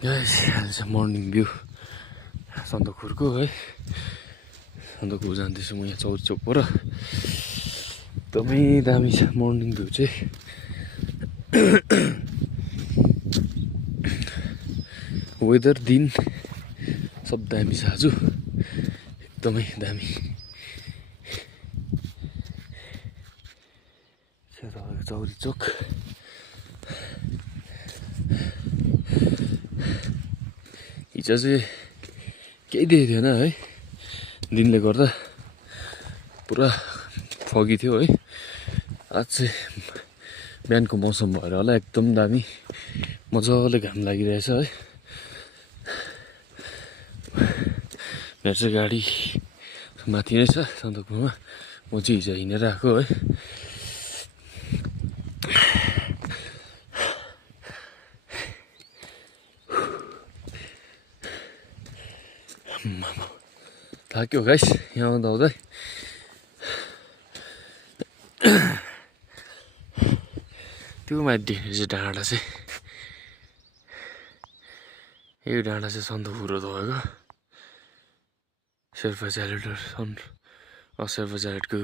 Guys अहिले चाहिँ morning view सन्दकपुरको है। सन्दकपुर जाँदैछु म यहाँ चौरचोकबाट। एकदमै दामी छ मर्निङ भ्यू चाहिँ। वेदर दिन सब दामी छ आज, एकदमै दामी। चौरचोक हिजो चाहिँ केही देखेको थिएन है, दिनले गर्दा पुरा फगी थियो है। आज चाहिँ बिहानको मौसम भएर होला एकदम दामी मजाले घाम लागिरहेछ है। मेरो चाहिँ गाडी माथि नै छ सन्दकपुरमा, म चाहिँ हिजो हिँडेर आएको है। थाक्यो गाइस यहाँ आउँदा आउँदै। त्यो माथि चाहिँ डाँडा चाहिँ, यो डाँडा चाहिँ सन्दकपुर भएको शेर्पा ज्यालेटको